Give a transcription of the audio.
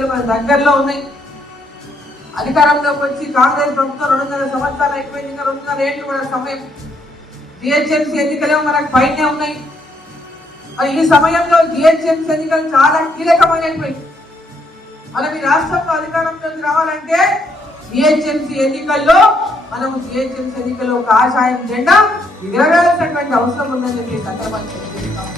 ఎన్నికలు మన దగ్గరలో ఉన్నాయి. అధికారంలోకి వచ్చి కాంగ్రెస్ ప్రభుత్వం 2.5 సంవత్సరాలు అయిపోయింది, ఇంకా 2.5 ఏళ్ళు కూడా సమయం. జిహెచ్ఎంసీ ఎన్నికలే మనకు పైనే ఉన్నాయి. మరి ఈ సమయంలో జిహెచ్ఎంసీ ఎన్నికలు చాలా కీలకమైనవి. మనం ఈ రాష్ట్రంలో అధికారంలోకి రావాలంటే జిహెచ్ఎంసీ ఎన్నికల్లో మనము జిహెచ్ఎంసీ ఎన్నికల్లో కాషాయం జెండా ఎగరవేయాల్సినటువంటి అవసరం ఉందని చెప్పి సందర్భంగా తెలియజేస్తాం.